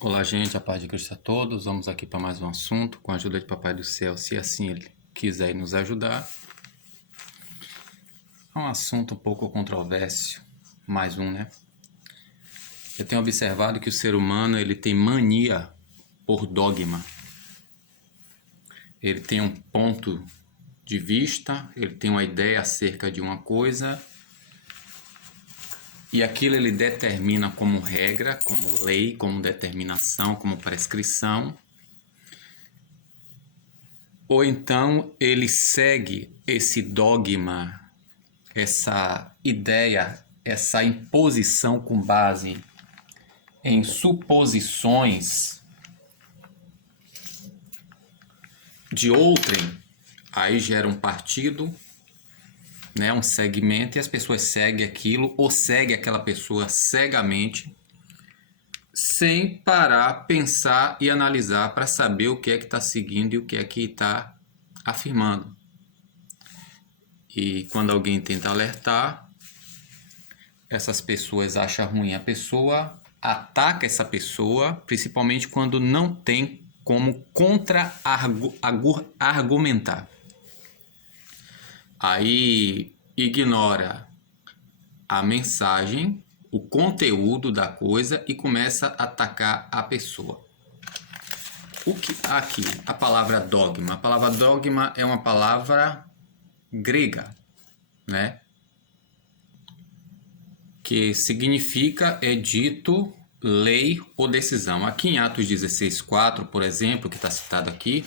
Olá, gente, a paz de Cristo a todos. Vamos aqui para mais um assunto, com a ajuda de Papai do Céu, se assim Ele quiser nos ajudar. É um assunto um pouco controverso, mais um, né? Eu tenho observado que o ser humano ele tem mania por dogma. Ele tem um ponto de vista, ele tem uma ideia acerca de uma coisa e aquilo ele determina como regra, como lei, como determinação, como prescrição. Ou então ele segue esse dogma, essa ideia, essa imposição com base em suposições de outrem, aí gera um partido, né, um segmento, e as pessoas seguem aquilo ou seguem aquela pessoa cegamente, sem parar, pensar e analisar para saber o que é que está seguindo e o que é que está afirmando. E quando alguém tenta alertar, essas pessoas acham ruim a pessoa, ataca essa pessoa, principalmente quando não tem como contra-argumentar. Aí ignora a mensagem, o conteúdo da coisa e começa a atacar a pessoa. O que aqui, a palavra dogma. A palavra dogma é uma palavra grega, né? Que significa edito, lei ou decisão. Aqui em Atos 16:4, por exemplo, que está citado aqui,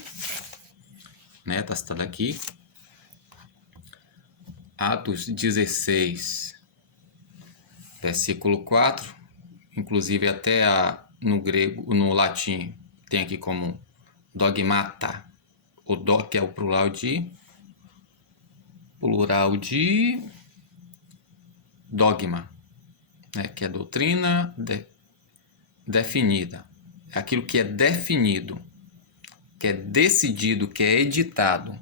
né? Está citado aqui. Atos 16, versículo 4, inclusive até no grego, no latim, tem aqui como dogmata, o do, que é o plural de dogma, né? Que é doutrina definida. É aquilo que é definido, que é decidido, que é editado,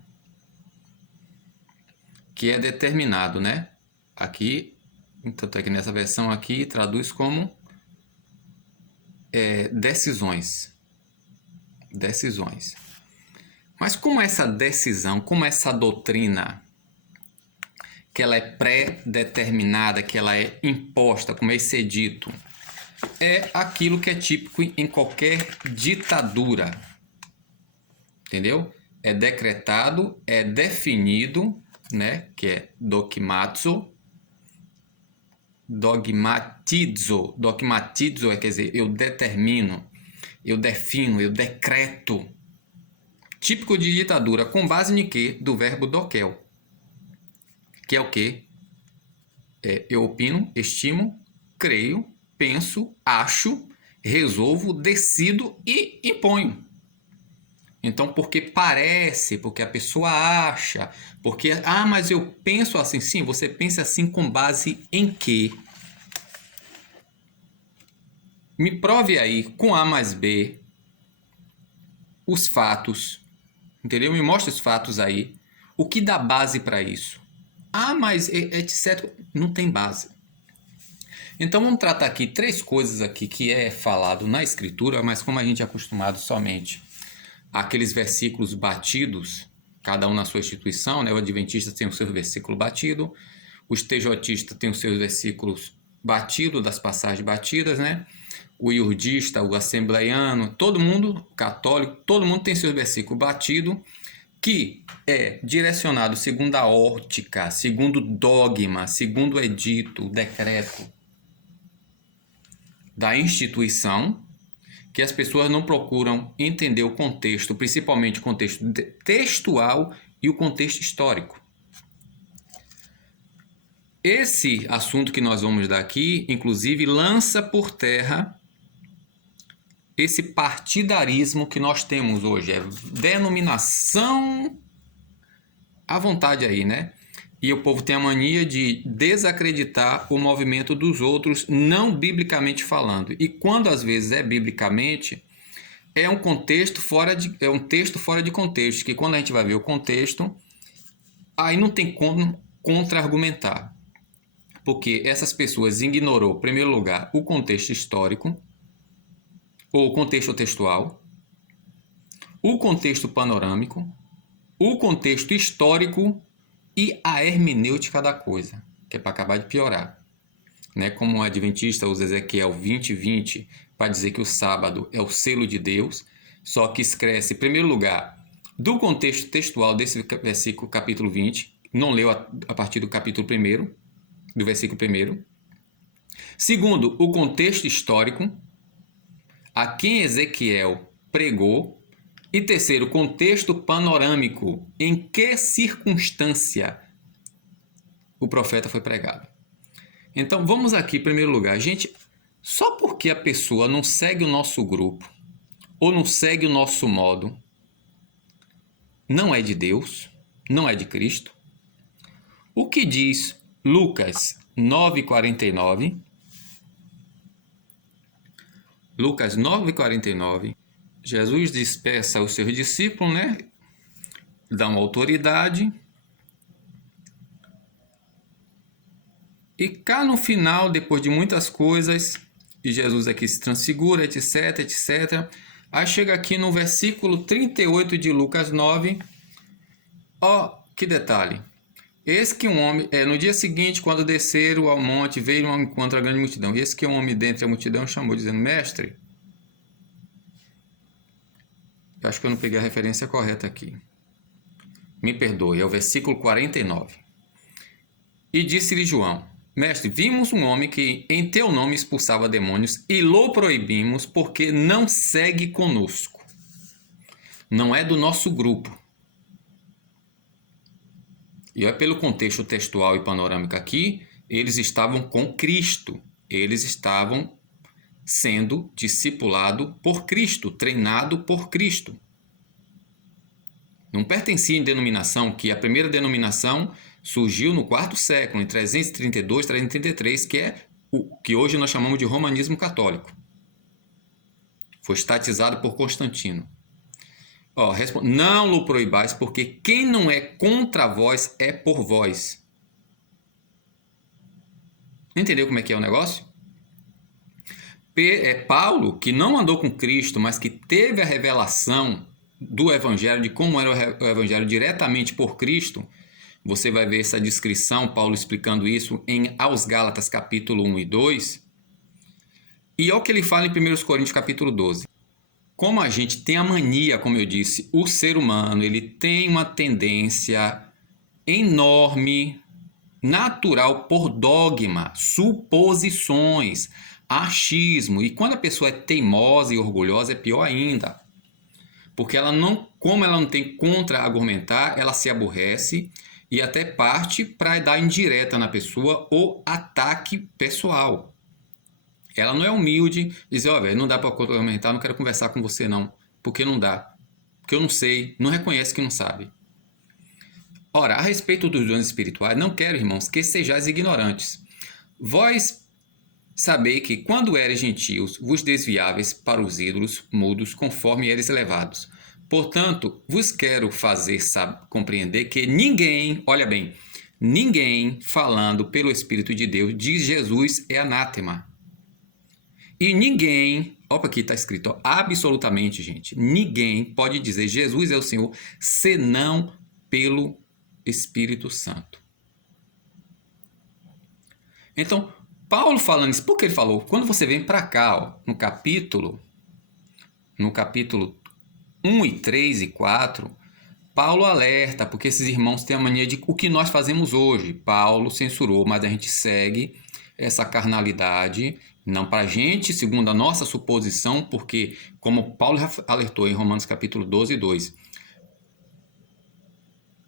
que é determinado, né? Aqui, tanto é que nessa versão aqui traduz como decisões. Decisões. Mas como essa decisão, como essa doutrina, que ela é pré-determinada, que ela é imposta, como é esse edito, é aquilo que é típico em qualquer ditadura. Entendeu? É decretado, é definido, né? Que é dogmatizo. Dogmatizo quer dizer, eu determino, eu defino, eu decreto. Típico de ditadura, com base em quê? Do verbo doquel. Que é o quê? Eu opino, estimo, creio, penso, acho, resolvo, decido e imponho. Então, porque parece, porque a pessoa acha, porque, mas eu penso assim, sim, você pensa assim com base em quê? Me prove aí, com A mais B, os fatos, entendeu? Me mostra os fatos aí. O que dá base para isso? Mas etc. Não tem base. Então vamos tratar aqui três coisas aqui que é falado na escritura, mas como a gente é acostumado somente àqueles versículos batidos, cada um na sua instituição, né? O adventista tem o seu versículo batido, os tejotistas têm os seus versículos batidos, das passagens batidas, né? O iurdista, o assembleiano, todo mundo, católico, todo mundo tem seus versículos batidos, que é direcionado segundo a ótica, segundo o dogma, segundo o edito, o decreto da instituição, que as pessoas não procuram entender o contexto, principalmente o contexto textual e o contexto histórico. Esse assunto que nós vamos dar aqui, inclusive, lança por terra esse partidarismo que nós temos hoje, é denominação à vontade aí, né? E o povo tem a mania de desacreditar o movimento dos outros, não biblicamente falando. E quando às vezes é biblicamente, é um texto fora de contexto, que quando a gente vai ver o contexto, aí não tem como contra-argumentar. Porque essas pessoas ignorou, em primeiro lugar, o contexto histórico, ou contexto textual, o contexto panorâmico, o contexto histórico e a hermenêutica da coisa, que é para acabar de piorar. Né? Como um adventista usa Ezequiel 20:20 para dizer que o sábado é o selo de Deus, só que esquece, em primeiro lugar, do contexto textual desse versículo, capítulo 20, não leu a partir do capítulo 1, do versículo 1. Segundo, o contexto histórico, a quem Ezequiel pregou. E terceiro, contexto panorâmico, em que circunstância o profeta foi pregado. Então, vamos aqui, em primeiro lugar, gente, só porque a pessoa não segue o nosso grupo, ou não segue o nosso modo, não é de Deus, não é de Cristo. O que diz Lucas 9:49? Lucas 9:49, Jesus dispersa os seus discípulos, né? Dá uma autoridade. E cá no final, depois de muitas coisas, e Jesus aqui se transfigura, etc, etc. Aí chega aqui no versículo 38 de Lucas 9. Ó, que detalhe. Eis que um homem, no dia seguinte, quando desceram ao monte, veio um encontro a grande multidão. E eis que um homem dentre a multidão chamou, dizendo: Mestre, eu acho que eu não peguei a referência correta aqui. Me perdoe, é o versículo 49. E disse-lhe João: Mestre, vimos um homem que em teu nome expulsava demônios e lo proibimos porque não segue conosco. Não é do nosso grupo. E é pelo contexto textual e panorâmico aqui, eles estavam com Cristo. Eles estavam sendo discipulado por Cristo, treinado por Cristo. Não pertencia em denominação, que a primeira denominação surgiu no quarto século, em 332, 333, que é o que hoje nós chamamos de romanismo católico. Foi estatizado por Constantino. Não o proibais, porque quem não é contra vós é por vós. Entendeu como é que é o negócio? Paulo, que não andou com Cristo, mas que teve a revelação do Evangelho, de como era o Evangelho diretamente por Cristo, você vai ver essa descrição, Paulo explicando isso aos Gálatas capítulo 1 e 2. E olha o que ele fala em 1 Coríntios capítulo 12. Como a gente tem a mania, como eu disse, o ser humano ele tem uma tendência enorme, natural, por dogma, suposições, achismo. E quando a pessoa é teimosa e orgulhosa, é pior ainda. Porque como ela não tem contra-argumentar, ela se aborrece e até parte para dar indireta na pessoa ou ataque pessoal. Ela não é humilde, dizer, velho, não dá para contra-argumentar, não quero conversar com você não, porque não dá. Porque eu não sei, não reconhece que não sabe. Ora, a respeito dos dons espirituais, não quero, irmãos, que sejais ignorantes. Vós sabei que, quando eres gentios, vos desviáveis para os ídolos mudos, conforme eres levados. Portanto, vos quero fazer compreender que ninguém, olha bem, ninguém falando pelo Espírito de Deus diz Jesus é anátema. E ninguém, olha aqui está escrito, absolutamente, gente, ninguém pode dizer Jesus é o Senhor senão pelo Espírito Santo. Então, Paulo falando isso, por que ele falou? Quando você vem para cá, ó, no capítulo 1 e 3 e 4, Paulo alerta, porque esses irmãos têm a mania de o que nós fazemos hoje. Paulo censurou, mas a gente segue essa carnalidade, não para a gente, segundo a nossa suposição, porque, como Paulo alertou em Romanos capítulo 12, 2,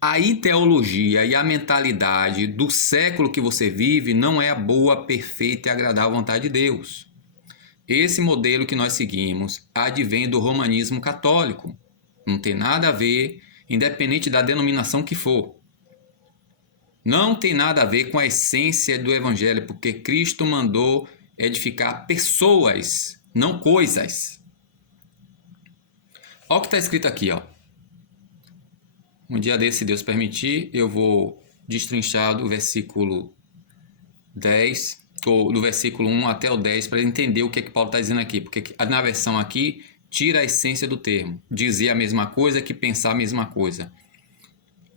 a ideologia e a mentalidade do século que você vive não é a boa, perfeita e agradável vontade de Deus. Esse modelo que nós seguimos advém do romanismo católico. Não tem nada a ver, independente da denominação que for. Não tem nada a ver com a essência do Evangelho, porque Cristo mandou edificar pessoas, não coisas. Olha o que está escrito aqui, ó. Um dia desse, se Deus permitir, eu vou destrinchar do versículo 10 do versículo 1 até o 10, para entender o que é que Paulo está dizendo aqui, porque na versão aqui tira a essência do termo, dizer a mesma coisa que pensar a mesma coisa.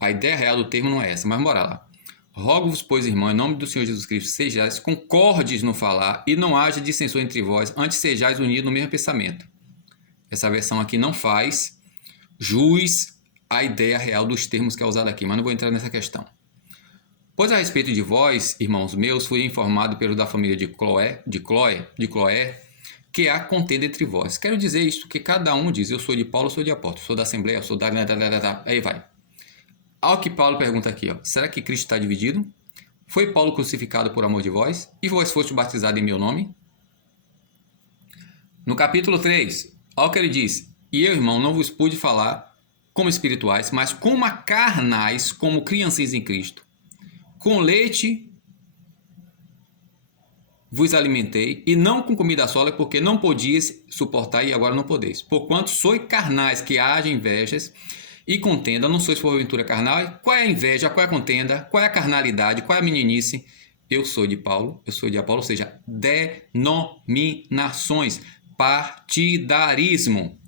A ideia real do termo não é essa, mas bora lá. Rogo-vos, pois, irmão, em nome do Senhor Jesus Cristo, sejais concordes no falar e não haja dissensão entre vós, antes sejais unidos no mesmo pensamento. Essa versão aqui não faz jus à ideia real dos termos que é usado aqui, mas não vou entrar nessa questão. Pois a respeito de vós, irmãos meus, fui informado pelo da família de Cloé, que há contenda entre vós. Quero dizer isto, que cada um diz, eu sou de Paulo, eu sou de Apóstolo, sou da Assembleia, eu sou da... Aí vai. Ao que Paulo pergunta aqui, ó, será que Cristo está dividido? Foi Paulo crucificado por amor de vós? E vós foste batizado em meu nome? No capítulo 3, ao que ele diz, e eu, irmão, não vos pude falar como espirituais, mas como a carnais, como criancinhas em Cristo. Com leite vos alimentei, e não com comida sólida, porque não podias suportar, e agora não podeis. Porquanto sois carnais, que haja invejas e contenda, não sois porventura carnal. Qual é a inveja, qual é a contenda, qual é a carnalidade, qual é a meninice? Eu sou de Paulo, eu sou de Apolo, ou seja, denominações, partidarismo.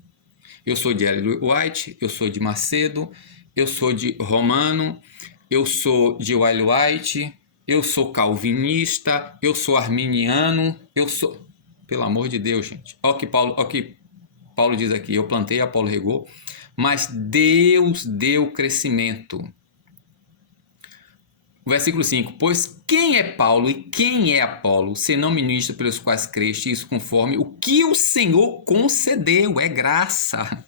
Eu sou de Ellen White, eu sou de Macedo, eu sou de Romano, eu sou de Ellen White, eu sou calvinista, eu sou arminiano, eu sou... Pelo amor de Deus, gente. Olha o que Paulo diz aqui, eu plantei, Apolo regou, mas Deus deu crescimento. O versículo 5, pois quem é Paulo e quem é Apolo, senão ministro pelos quais creste, isso conforme o que o Senhor concedeu, é graça.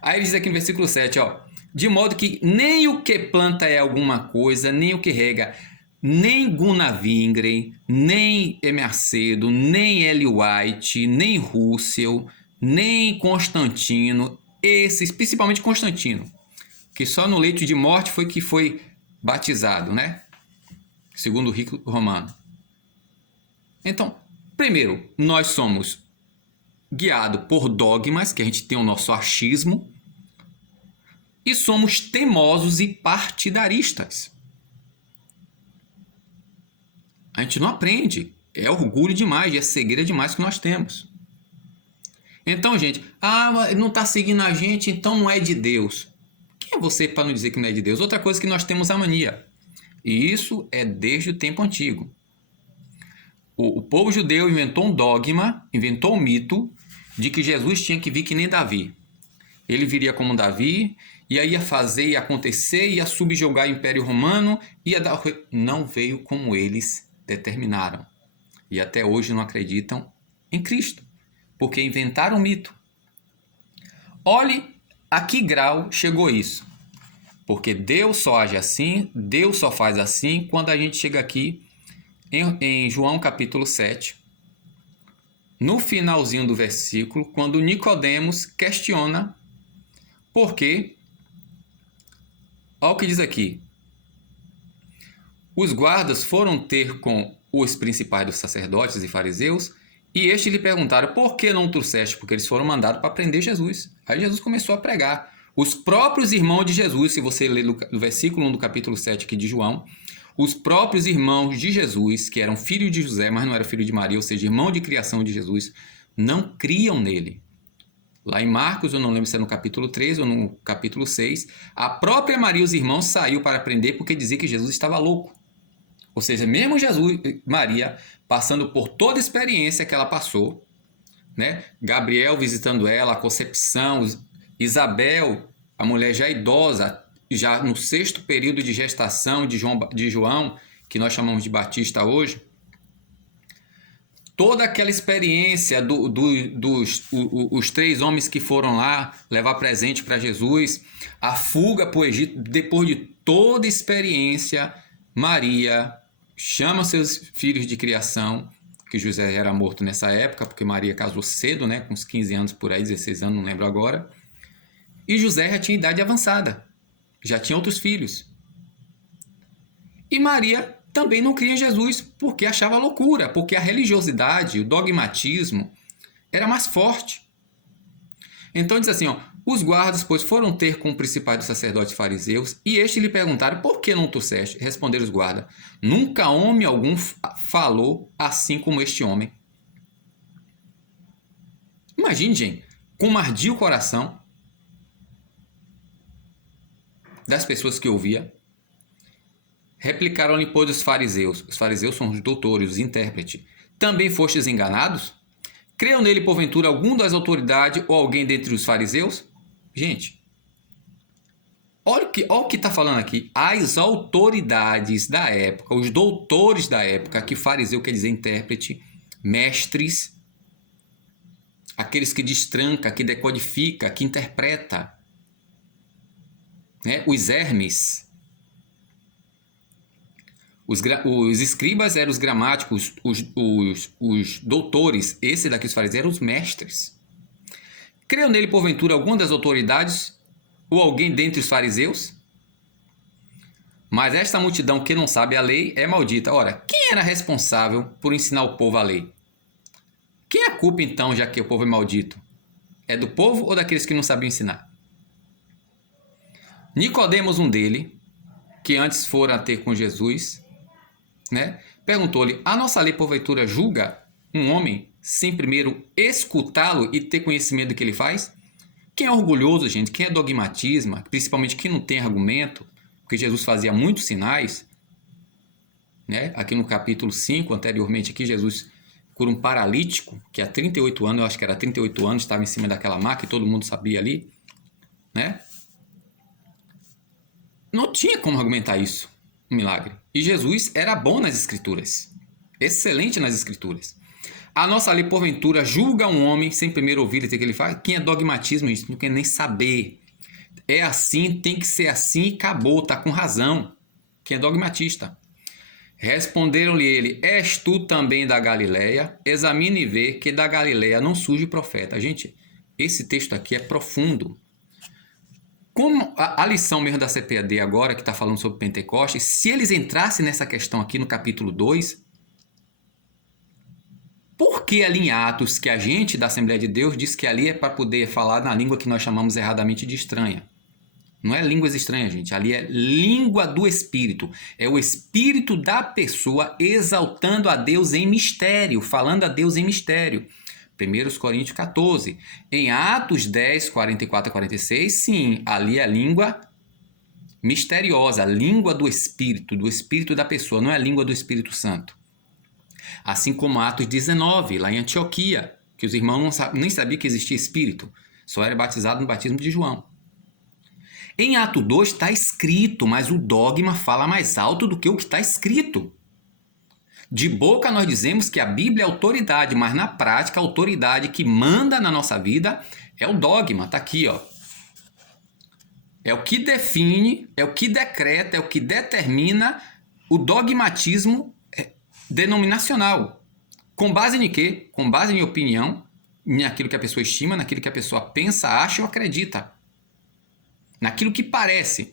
Aí ele diz aqui no versículo 7, ó, de modo que nem o que planta é alguma coisa, nem o que rega, nem Gunnar Wingren, nem Macedo, nem Ellen White, nem Russell, nem Constantino, esses, principalmente Constantino, que só no leito de morte foi que foi batizado, né? Segundo o rito romano. Então, primeiro, nós somos guiados por dogmas, que a gente tem o nosso achismo, e somos teimosos e partidaristas. A gente não aprende. É orgulho demais, é cegueira demais que nós temos. Então, gente, não está seguindo a gente, então não é de Deus. Quem é você para não dizer que não é de Deus? Outra coisa que nós temos a mania. E isso é desde o tempo antigo. O povo judeu inventou um dogma, inventou um mito de que Jesus tinha que vir que nem Davi. Ele viria como Davi, e aí ia fazer, ia acontecer, ia subjugar o Império Romano, ia dar... Não veio como eles determinaram. E até hoje não acreditam em Cristo, porque inventaram um mito. Olhe a que grau chegou isso. Porque Deus só age assim, Deus só faz assim, quando a gente chega aqui em João capítulo 7, no finalzinho do versículo, quando Nicodemos questiona por quê. Olha o que diz aqui. Os guardas foram ter com os principais dos sacerdotes e fariseus, e estes lhe perguntaram, por que não trouxeste? Porque eles foram mandados para prender Jesus. Aí Jesus começou a pregar. Os próprios irmãos de Jesus, se você ler no versículo 1 do capítulo 7 aqui de João, os próprios irmãos de Jesus, que eram filhos de José, mas não eram filhos de Maria, ou seja, irmão de criação de Jesus, não criam nele. Lá em Marcos, eu não lembro se é no capítulo 3 ou no capítulo 6, a própria Maria e os irmãos saiu para prender porque dizia que Jesus estava louco. Ou seja, mesmo Maria, passando por toda a experiência que ela passou, né? Gabriel visitando ela, a concepção, Isabel, a mulher já idosa, já no 6º período de gestação de João, que nós chamamos de Batista hoje, toda aquela experiência dos 3 homens que foram lá levar presente para Jesus, a fuga para o Egito, depois de toda a experiência, Maria chama seus filhos de criação, que José era morto nessa época, porque Maria casou cedo, né, com uns 15 anos por aí, 16 anos, não lembro agora, e José já tinha idade avançada, já tinha outros filhos. E Maria também não cria em Jesus porque achava loucura, porque a religiosidade, o dogmatismo era mais forte. Então diz assim, ó, Os guardas, pois, foram ter com o principal dos sacerdotes fariseus, e este lhe perguntaram: por que não trouxeste? Responderam os guardas: nunca homem algum falou assim como este homem. Imagine, gente, como ardia o coração das pessoas que ouvia. Replicaram-lhe, pois, os fariseus são os doutores, os intérpretes: também fostes enganados? Creu nele, porventura, algum das autoridades ou alguém dentre os fariseus? Gente, olha o que está falando aqui. As autoridades da época, os doutores da época, que fariseu quer dizer intérprete, mestres, aqueles que destranca, que decodifica, que interpreta, né? Os Hermes. Os escribas eram os gramáticos, os doutores. Esse daqui, os fariseus, eram os mestres. Creu nele, porventura, alguma das autoridades ou alguém dentre os fariseus? Mas esta multidão que não sabe a lei é maldita. Ora, quem era responsável por ensinar o povo a lei? Quem é a culpa, então, já que o povo é maldito? É do povo ou daqueles que não sabiam ensinar? Nicodemos, um dele, que antes fora ter com Jesus, né, perguntou-lhe: a nossa lei, porventura, julga um homem sem primeiro escutá-lo e ter conhecimento do que ele faz? Quem é orgulhoso, gente, quem é dogmatismo, principalmente quem não tem argumento, porque Jesus fazia muitos sinais, né? Aqui no capítulo 5, anteriormente aqui, Jesus cura um paralítico, que há 38 anos, eu acho que era 38 anos, estava em cima daquela maca e todo mundo sabia ali, né? Não tinha como argumentar isso, um milagre. E Jesus era bom nas escrituras, excelente nas escrituras. A nossa lei, porventura, julga um homem sem primeiro ouvir e ter que ele faz? Quem é dogmatismo, gente, não quer nem saber. É assim, tem que ser assim e acabou, tá com razão. Quem é dogmatista. Responderam-lhe ele: és tu também da Galileia? Examine e vê que da Galileia não surge profeta. Gente, esse texto aqui é profundo. Como a lição mesmo da CPAD agora, que está falando sobre Pentecostes, se eles entrassem nessa questão aqui no capítulo 2, por que ali em Atos, que a gente da Assembleia de Deus diz que ali é para poder falar na língua que nós chamamos erradamente de estranha? Não é línguas estranhas, gente. Ali é língua do Espírito. É o Espírito da pessoa exaltando a Deus em mistério, falando a Deus em mistério. 1 Coríntios 14. Em Atos 10, 44 a 46, sim, ali é a língua misteriosa, a língua do Espírito da pessoa, não é a língua do Espírito Santo. Assim como Atos 19, lá em Antioquia, que os irmãos nem sabiam que existia Espírito, só era batizado no batismo de João. Em Atos 2 está escrito, mas o dogma fala mais alto do que o que está escrito. De boca nós dizemos que a Bíblia é autoridade, mas na prática a autoridade que manda na nossa vida é o dogma. Está aqui, ó. É o que define, é o que decreta, é o que determina o dogmatismo denominacional. Com base em quê? Com base em opinião, naquilo que a pessoa estima, naquilo que a pessoa pensa, acha ou acredita. Naquilo que parece.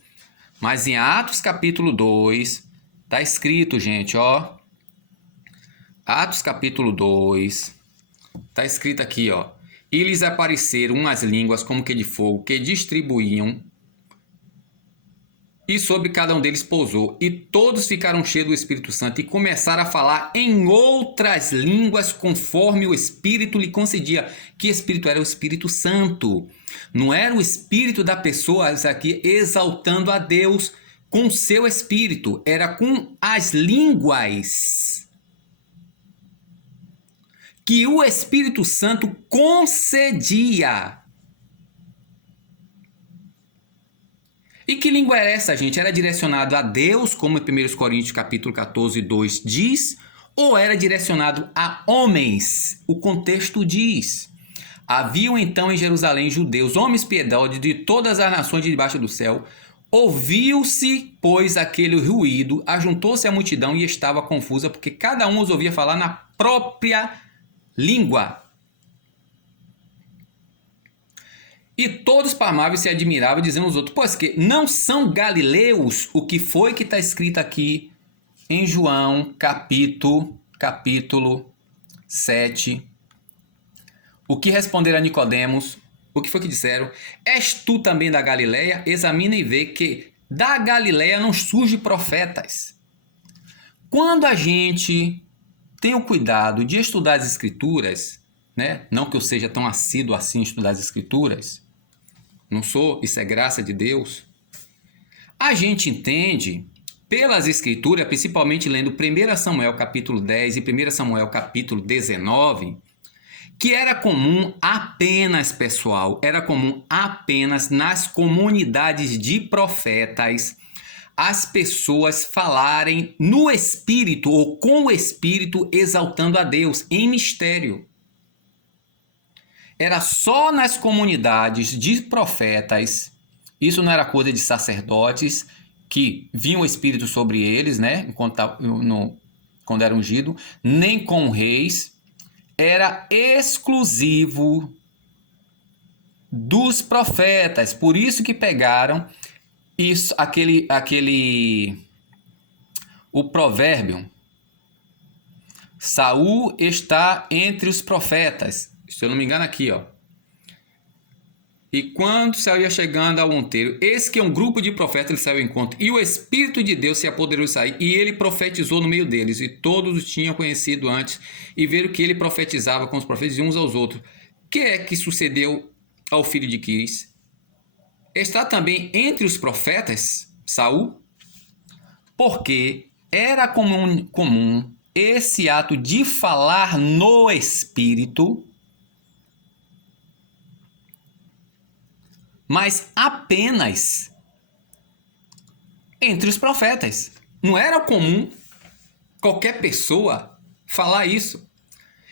Mas em Atos capítulo 2, está escrito, gente, ó. Atos capítulo 2, está escrito aqui, ó. E lhes apareceram umas línguas como que de fogo, que distribuíam, e sobre cada um deles pousou. E todos ficaram cheios do Espírito Santo e começaram a falar em outras línguas conforme o Espírito lhe concedia. Que Espírito era? O Espírito Santo. Não era o Espírito da pessoa, isso aqui, exaltando a Deus com o seu Espírito. Era com as línguas que o Espírito Santo concedia. E que língua era essa, gente? Era direcionado a Deus, como em 1 Coríntios capítulo 14, 2 diz, ou era direcionado a homens? O contexto diz: haviam então em Jerusalém judeus, homens piedosos de todas as nações de debaixo do céu. Ouviu-se, pois, aquele ruído, ajuntou-se a multidão e estava confusa, porque cada um os ouvia falar na própria língua. E todos pasmavam e se admiravam, dizendo aos outros: pois que não são galileus? O que foi que está escrito aqui em João, capítulo 7. O que responderam a Nicodemos O que foi que disseram? És tu também da Galileia? Examina e vê que da Galileia não surge profetas. Quando a gente tem o cuidado de estudar as Escrituras, né? Não que eu seja tão assíduo assim em estudar as Escrituras, não sou, isso é graça de Deus. A gente entende pelas Escrituras, principalmente lendo 1 Samuel capítulo 10 e 1 Samuel capítulo 19, que era comum apenas, pessoal, era comum apenas nas comunidades de profetas as pessoas falarem no Espírito ou com o Espírito exaltando a Deus em mistério. Era só nas comunidades de profetas, isso não era coisa de sacerdotes, que vinha o Espírito sobre eles, né, quando era ungido, nem com reis, era exclusivo dos profetas. Por isso que pegaram isso, o provérbio, Saul está entre os profetas, se eu não me engano aqui, ó. E quando Saul ia chegando ao monteiro, eis que um grupo de profetas lhe saiu ao encontro, e o Espírito de Deus se apoderou de Saul, e ele profetizou no meio deles, e todos o tinham conhecido antes, e viram que ele profetizava com os profetas uns aos outros. Que é que sucedeu ao filho de Quis? Está também entre os profetas Saul? Porque era comum esse ato de falar no Espírito, mas apenas entre os profetas. Não era comum qualquer pessoa falar isso.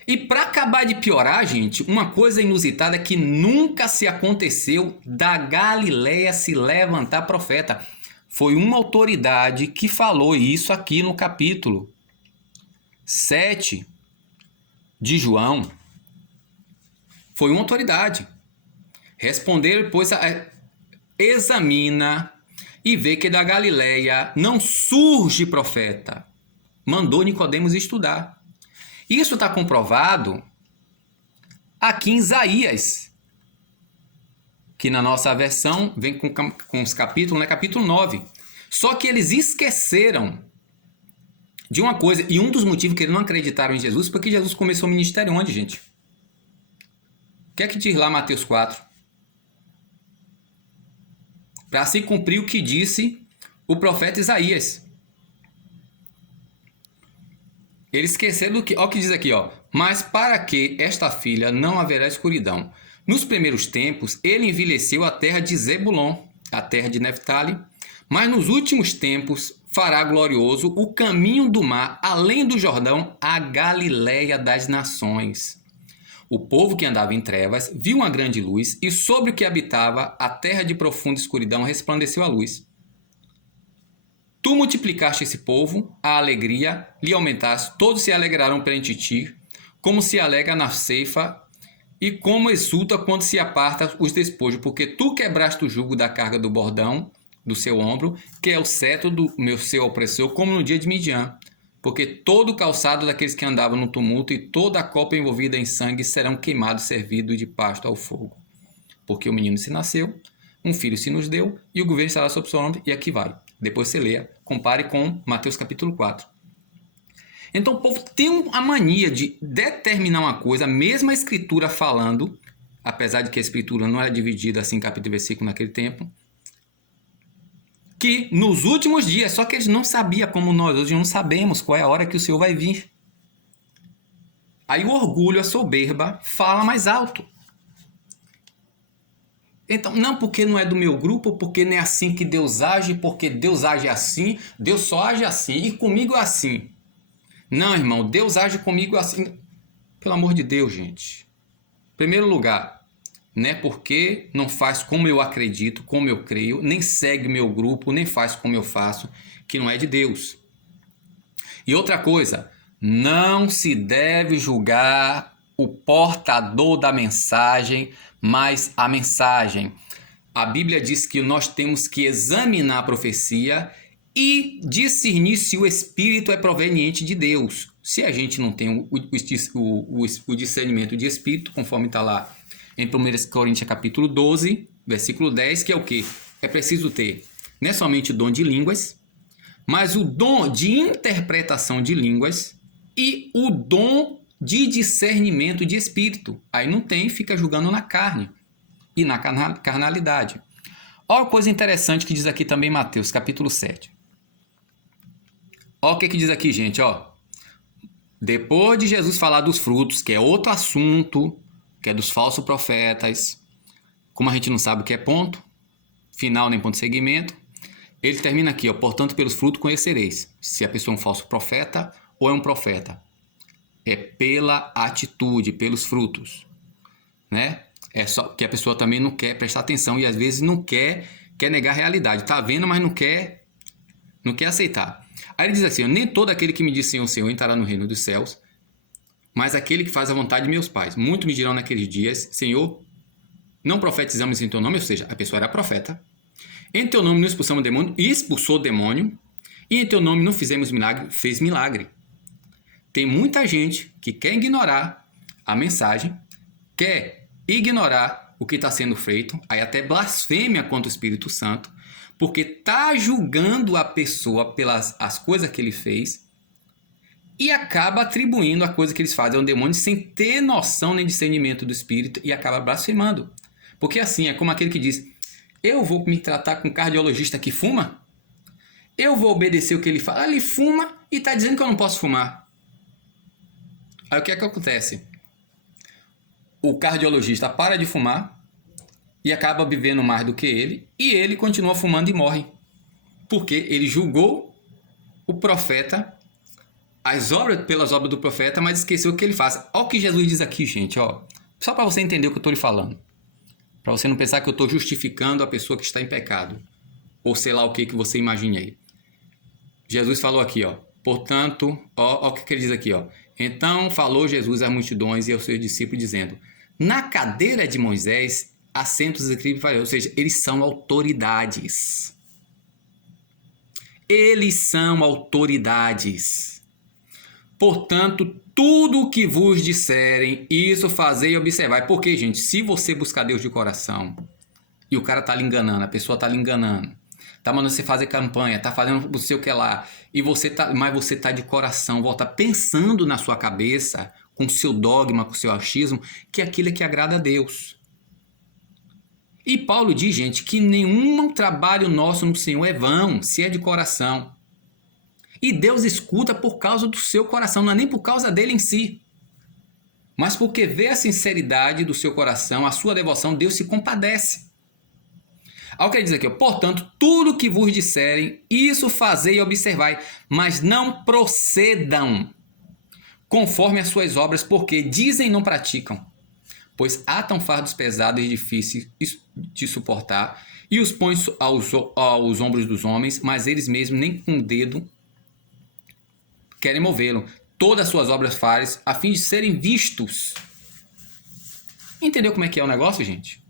E para acabar de piorar, gente, uma coisa inusitada que nunca se aconteceu da Galileia se levantar profeta. Foi uma autoridade que falou isso aqui no capítulo 7 de João. Foi uma autoridade. Responder, pois, examina e vê que da Galileia não surge profeta. Mandou Nicodemos estudar. Isso está comprovado aqui em Isaías, que na nossa versão vem com os capítulos, né? Capítulo 9. Só que eles esqueceram de uma coisa, e um dos motivos que eles não acreditaram em Jesus, porque Jesus começou o ministério onde, gente? O que é que diz lá Mateus 4? Para se cumprir o que disse o profeta Isaías. Eles esqueceram do que... Olha o que diz aqui, ó. Mas para que esta filha não haverá escuridão. Nos primeiros tempos, ele envelheceu a terra de Zebulon, a terra de Neftali. Mas nos últimos tempos, fará glorioso o caminho do mar, além do Jordão, a Galileia das nações. O povo que andava em trevas viu uma grande luz, e sobre o que habitava a terra de profunda escuridão resplandeceu a luz. Tu multiplicaste esse povo, a alegria lhe aumentaste, todos se alegrarão perante ti, como se alegra na ceifa, e como exulta quando se aparta os despojos, porque tu quebraste o jugo da carga do bordão do seu ombro, que é o cetro do meu seu opressor, como no dia de Midian. Porque todo o calçado daqueles que andavam no tumulto e toda a copa envolvida em sangue serão queimados, servidos de pasto ao fogo. Porque o menino se nasceu, um filho se nos deu, e o governo estará sob seu nome, e aqui vai. Depois você leia, compare com Mateus capítulo 4. Então o povo tem a mania de determinar uma coisa, a mesma escritura falando, apesar de que a escritura não era dividida assim, capítulo e versículo naquele tempo, que nos últimos dias, só que eles não sabiam, como nós hoje não sabemos qual é a hora que o Senhor vai vir. Aí o orgulho, a soberba, fala mais alto. Então, não porque não é do meu grupo, porque não é assim que Deus age, porque Deus age assim, Deus só age assim, e comigo é assim. Não, irmão, Deus age comigo assim. Pelo amor de Deus, gente. Em primeiro lugar, não é porque não faz como eu acredito, como eu creio, nem segue meu grupo, nem faz como eu faço, que não é de Deus. E outra coisa, não se deve julgar o portador da mensagem, mas a mensagem. A Bíblia diz que nós temos que examinar a profecia e discernir se o Espírito é proveniente de Deus. Se a gente não tem o discernimento de Espírito, conforme está lá em 1 Coríntios capítulo 12, versículo 10, que é o quê? É preciso ter não é somente o dom de línguas, mas o dom de interpretação de línguas e o dom de discernimento de espírito. Aí não tem, fica julgando na carne e na carnalidade. Olha a coisa interessante que diz aqui também Mateus, capítulo 7. Olha o que diz aqui, gente, ó. Depois de Jesus falar dos frutos, que é outro assunto, que é dos falsos profetas, como a gente não sabe o que é ponto final nem ponto de segmento, ele termina aqui, ó, portanto, pelos frutos conhecereis se a pessoa é um falso profeta ou é um profeta. É pela atitude, pelos frutos, né? É só que a pessoa também não quer prestar atenção e às vezes não quer negar a realidade. Tá vendo, mas não quer aceitar. Aí ele diz assim, nem todo aquele que me diz Senhor, Senhor entrará no reino dos céus, mas aquele que faz a vontade de meus pais. Muitos me dirão naqueles dias, Senhor, não profetizamos em teu nome, ou seja, a pessoa era profeta. Em teu nome não expulsamos demônio, expulsou demônio. E em teu nome não fizemos milagre, fez milagre. Tem muita gente que quer ignorar a mensagem, quer ignorar o que está sendo feito, aí até blasfêmia contra o Espírito Santo, porque está julgando a pessoa pelas as coisas que ele fez e acaba atribuindo a coisa que eles fazem ao demônio sem ter noção nem discernimento do Espírito e acaba blasfemando. Porque assim, é como aquele que diz, eu vou me tratar com um cardiologista que fuma? Eu vou obedecer o que ele fala? Ele fuma e está dizendo que eu não posso fumar. Aí o que é que acontece? O cardiologista para de fumar e acaba vivendo mais do que ele, e ele continua fumando e morre. Porque ele julgou o profeta, pelas obras do profeta, mas esqueceu o que ele faz. Olha o que Jesus diz aqui, gente, ó. Só para você entender o que eu estou lhe falando. Para você não pensar que eu estou justificando a pessoa que está em pecado. Ou sei lá o que você imagine aí. Jesus falou aqui, ó. Portanto, ó o que ele diz aqui, ó. Então falou Jesus às multidões e aos seus discípulos, dizendo, na cadeira de Moisés, assentos os escribas e fariseus. Ou seja, eles são autoridades. Eles são autoridades. Portanto, tudo o que vos disserem, isso fazei e observai. Porque, gente, se você buscar Deus de coração e o cara tá lhe enganando, a pessoa tá lhe enganando, tá mandando você fazer campanha, tá fazendo não sei o que lá, mas você tá de coração, volta pensando na sua cabeça, com seu dogma, com seu achismo, que aquilo é que agrada a Deus. E Paulo diz, gente, que nenhum trabalho nosso no Senhor é vão, se é de coração. E Deus escuta por causa do seu coração, não é nem por causa dele em si. Mas porque vê a sinceridade do seu coração, a sua devoção, Deus se compadece. Ao que ele diz aqui, portanto, tudo que vos disserem, isso fazei e observai, mas não procedam conforme as suas obras, porque dizem e não praticam. Pois atam fardos pesados e difíceis de suportar, e os põem aos ombros dos homens, mas eles mesmos nem com o dedo querem movê-lo. Todas as suas obras fazem a fim de serem vistos. Entendeu como é que é o negócio, gente?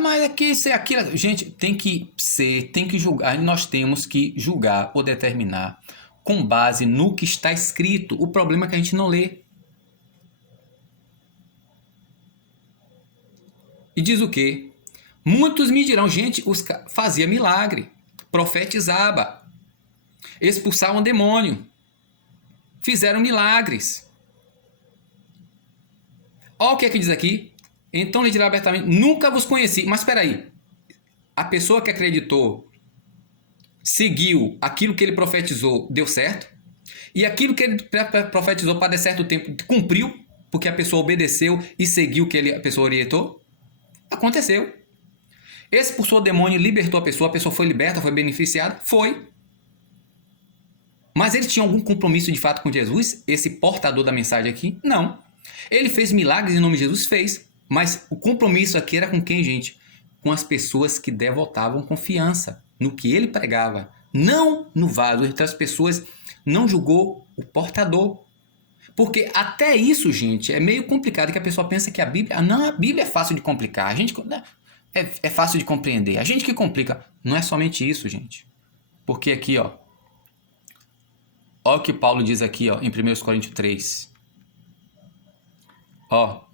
Mas aqui isso é aquilo. Gente, tem que julgar. Nós temos que julgar ou determinar com base no que está escrito. O problema é que a gente não lê. E diz o quê? Muitos me dirão, gente, fazia milagre, profetizava, expulsavam demônio, fizeram milagres. Olha o que é que diz aqui. Então lhe dirá abertamente, nunca vos conheci. Mas espera aí, a pessoa que acreditou, seguiu aquilo que ele profetizou, deu certo? E aquilo que ele profetizou para dar certo tempo, cumpriu, porque a pessoa obedeceu e seguiu o que a pessoa orientou? Aconteceu. Expulsou o demônio, libertou a pessoa foi liberta, foi beneficiada? Foi. Mas ele tinha algum compromisso de fato com Jesus? Esse portador da mensagem aqui? Não. Ele fez milagres em nome de Jesus? Fez. Mas o compromisso aqui era com quem, gente? Com as pessoas que devotavam confiança no que ele pregava. Não no vaso. Então as pessoas não julgou o portador. Porque até isso, gente, é meio complicado, que a pessoa pensa que a Bíblia... Não, a Bíblia é fácil de complicar. A gente é fácil de compreender. A gente que complica. Não é somente isso, gente. Porque aqui, ó. Olha o que Paulo diz aqui, ó, em 1 Coríntios 3. Ó.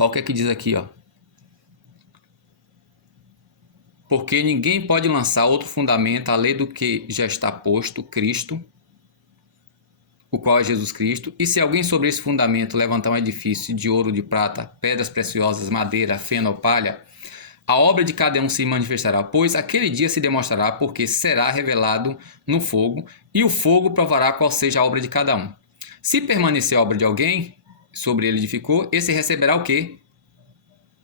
Olha o que é que diz aqui, ó. Porque ninguém pode lançar outro fundamento além do que já está posto, Cristo, o qual é Jesus Cristo. E se alguém sobre esse fundamento levantar um edifício de ouro, de prata, pedras preciosas, madeira, feno ou palha, a obra de cada um se manifestará, pois aquele dia se demonstrará, porque será revelado no fogo, e o fogo provará qual seja a obra de cada um. Se permanecer a obra de alguém, sobre ele edificou, esse receberá o quê?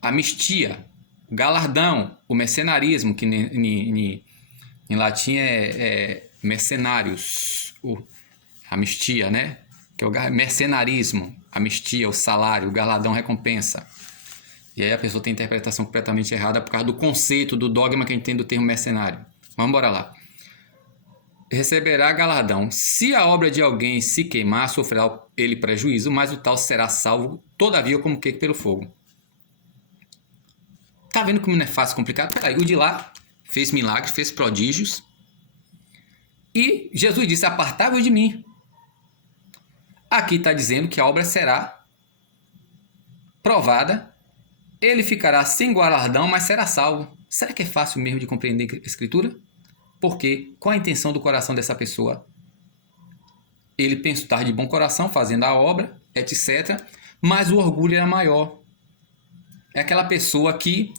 Anistia, o galardão, o mercenarismo, que em latim é mercenários, anistia, né? Que é o mercenarismo, anistia, o salário, o galardão, recompensa. E aí a pessoa tem a interpretação completamente errada por causa do conceito, do dogma que a gente tem do termo mercenário. Vamos embora lá. Receberá galardão. Se a obra de alguém se queimar, sofrerá ele prejuízo, mas o tal será salvo, todavia, como que pelo fogo. Tá vendo como não é fácil, complicado? Peraí, o de lá fez milagres, fez prodígios. E Jesus disse, apartai-vos de mim. Aqui está dizendo que a obra será provada. Ele ficará sem galardão, mas será salvo. Será que é fácil mesmo de compreender a Escritura? Porque qual a intenção do coração dessa pessoa? Ele pensa estar de bom coração, fazendo a obra, etc. Mas o orgulho era maior. É aquela pessoa que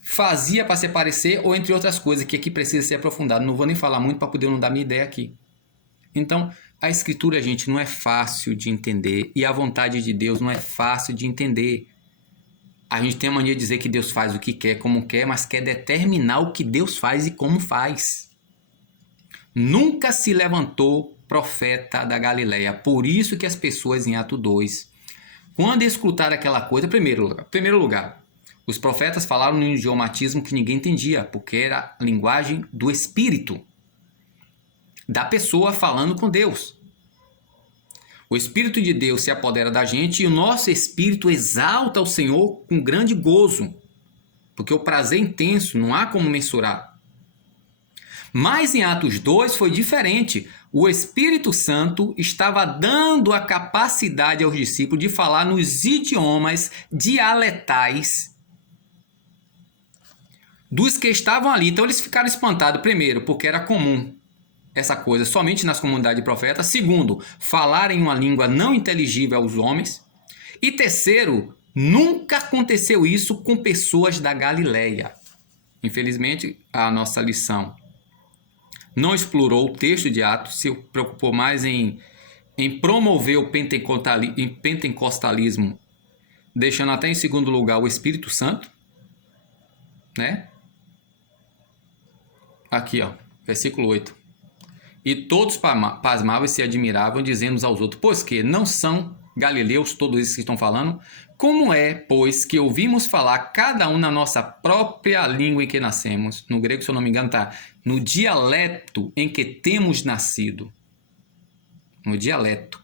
fazia para se parecer, ou entre outras coisas, que aqui precisa ser aprofundado. Não vou nem falar muito para poder não dar minha ideia aqui. Então, a Escritura, gente, não é fácil de entender. E a vontade de Deus não é fácil de entender. A gente tem a mania de dizer que Deus faz o que quer, como quer, mas quer determinar o que Deus faz e como faz. Nunca se levantou profeta da Galileia. Por isso que as pessoas em Atos 2, quando escutaram aquela coisa, primeiro lugar, os profetas falaram num idiomatismo que ninguém entendia, porque era a linguagem do Espírito, da pessoa falando com Deus. O Espírito de Deus se apodera da gente e o nosso espírito exalta o Senhor com grande gozo, porque o prazer é intenso, não há como mensurar. Mas em Atos 2 foi diferente. O Espírito Santo estava dando a capacidade aos discípulos de falar nos idiomas dialetais dos que estavam ali. Então eles ficaram espantados, primeiro, porque era comum essa coisa somente nas comunidades de profetas. Segundo, falar em uma língua não inteligível aos homens. E terceiro, nunca aconteceu isso com pessoas da Galileia. Infelizmente, a nossa lição não explorou o texto de Atos, se preocupou mais em promover o pentecostalismo, deixando até em segundo lugar o Espírito Santo, né? Aqui, ó, versículo 8. E todos pasmavam e se admiravam, dizendo uns aos outros, pois que não são galileus todos esses que estão falando? Como é, pois, que ouvimos falar cada um na nossa própria língua em que nascemos? No grego, se eu não me engano, está no dialeto em que temos nascido. No dialeto.